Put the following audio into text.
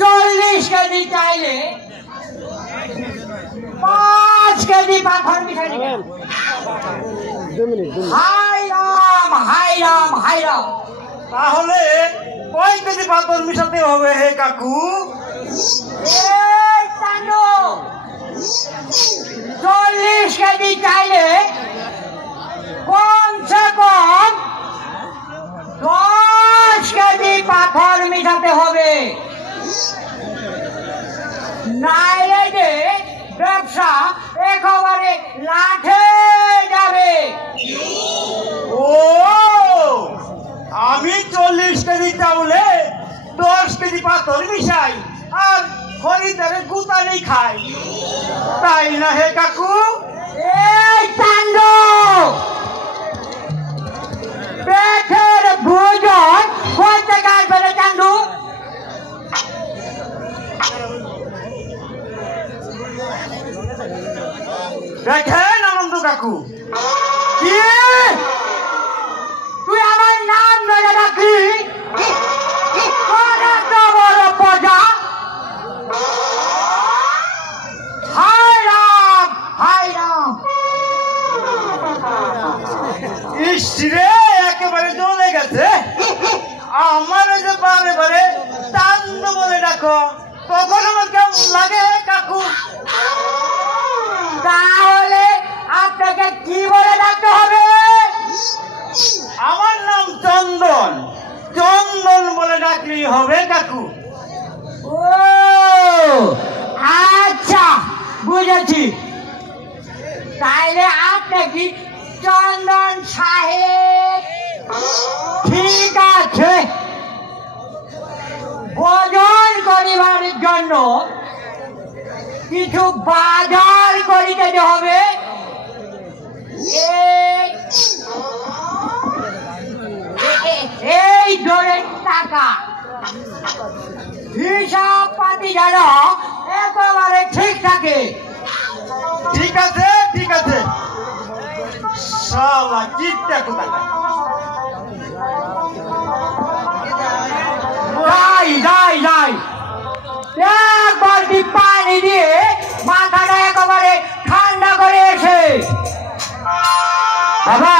40 KG চাইলে 5 KG পাথর মিশাই দিবেন। হাই রাম। তাহলে কয় কেজি পাথর মিশাতে হবে হে কাকু? এই চান্দু 40 কেজি চাইলে কমসে কম 10 কেজি পাথর মিশাতে হবে, নাইলে যে ব্যবসা একেবারে লাঠে যাবে। ও আমি 40 কেজি চাউলে 10 কেজি পাথর মিশাই আর খরিদারে গুতানি খাই, তাই না হে কাকু? এই চান্দু পেটের ভোজন করতে আসবে রে চান্দু। দেখেন আনন্দ কাকু, কি তুই আমার নাম ধরে রাখলি? বড় প্রজা। হাই রাম। ইসরে একেবারে জ্বলে গেছে। আমার যে বারে বারে চান্দ বলে ডাকো, তখন আমার কেমন লাগে কাকু? তাহলে আপনাকে কি বলে ডাকতে হবে? আমার নাম চন্দন, চন্দন বলে ডাকলেই হবে কাকু। ও আচ্ছা, বুঝেছি। তাইলে আপনি কি চন্দন সাহেব? ঠিক আছে, ভোজন করিবার জন্য কিছু বাজার করিতে হবে। এই ধরেন টাকা, হিসাব পাতি যেন একেবারে ঠিক থাকে। ঠিক আছে শালা কিপটা কোথায়? যাই এক বালতি পানি দিয়ে মাথাটা একেবারে ঠান্ডা করে এসে বাবা